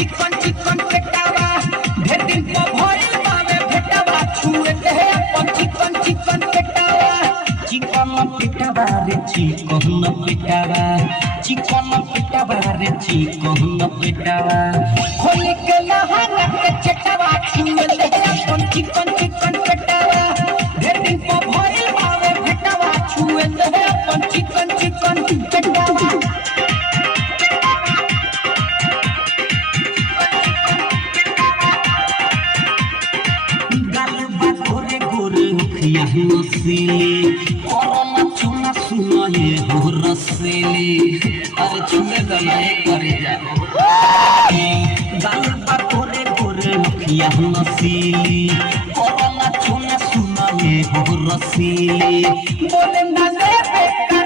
चिकन चिकन पेटावा ढेर दिन को भइल बावे भेटावा छुए दे अपन चिकन चिकन पेटावा चिकन पेटावा रे चिकन पेटावा चिकन पेटावा रे चिकन पेटावा खोल के लहरा के चटावा छुए दे अपन चिकन चिकन पेटावा ढेर दिन को भइल बावे भेटावा छुए दे अपन चिकन चिकन पेटावा यही नसीली कोरोना चुना सुना ये हो रसीली अरे चुने गाना एक करे जा गाल पर गोरे गोरे यही नसीली कोरोना चुना सुना ये हो रसीली बोले ना ले बेटा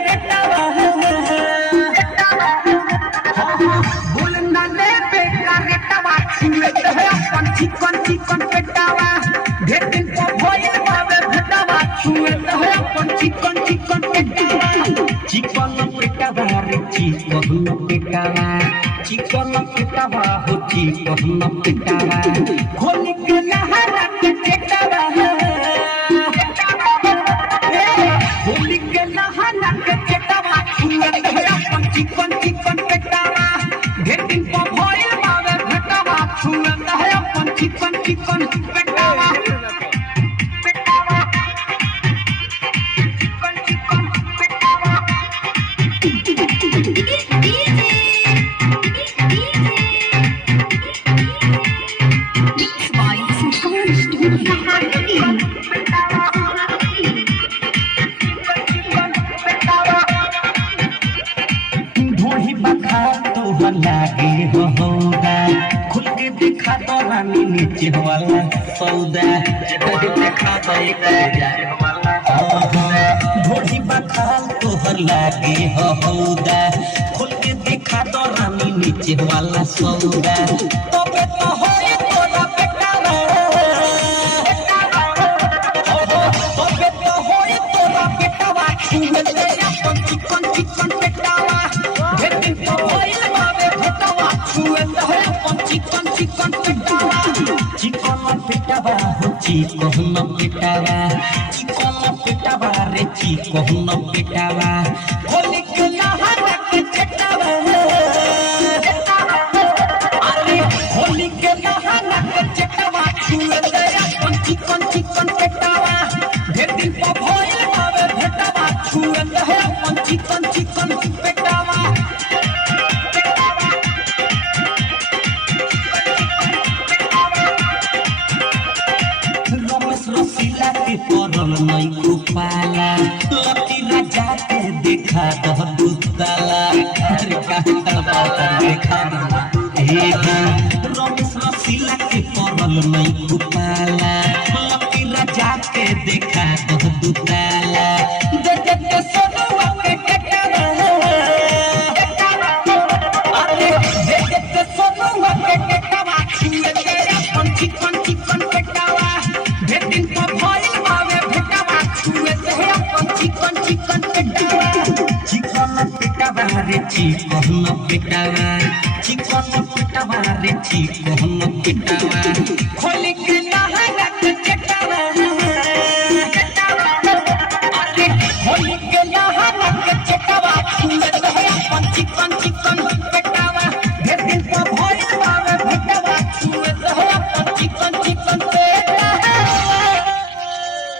बोले ना ले बेटा छुए तो है अपन चिकन चिकन पेटावा ढेर दिन को भइल बावे भेटावा छुए तो है अपन चिकन चिकन पेटावा चिकन पेटावा रे चिकन पेटावा हो चिकन पेटावा खोल के नहरा के पेटावा खोल के नहरा के पेटावा छुए तो है अपन चिकन चिकन पेटावा ढेर दिन को भइल बावे भेटावा छुए तो है अपन चिकन चिकन पेटावा लागे होगा खुल के दिखा तो रानी नीचे वाला सौदा देखा तो एक ढोढ़ी बखाल तोहर लागे होगा खुल के दिखा तो रानी नीचे वाला सौदा तबे तो होए तोरा बेटावा तबे तो होए तोरा बेटावा छुए दे अपन चिकन चिकन पेटावा ढेर दिन तो भइल छुए तो है अपन चिकन चिकन पेटावा चिकन पेटावा हो चिकन पेटावा रे चिकन पेटावा खोल के नहरा के चटावा अरे खोल के नहरा के चटावा छुए दे अपन चिकन चिकन पेटावा ढेर दिन को भइल बावे भेटावा छुए तो है अपन चिकन चिकन पेटावा रसीला के परल नहीं खुपाला लकी राजा के देखा दह दुताला अरे कहता बात देखा दह रमेश रसीला के परल नहीं खुपाला लकी राजा के देखा दह दुताला दे दे के सोनुआ के टेटावा अरे दे दे के सोनुआ के टेटावा छुए दे अपन चिकन चिकन पेटावा ढेर दिन को भइल बावे भेटावा छुए दे अपन चिकन चिकन पेटावा चिकन पेटावा रे चिकन पेटावा रे चिकन पेटावा खोल के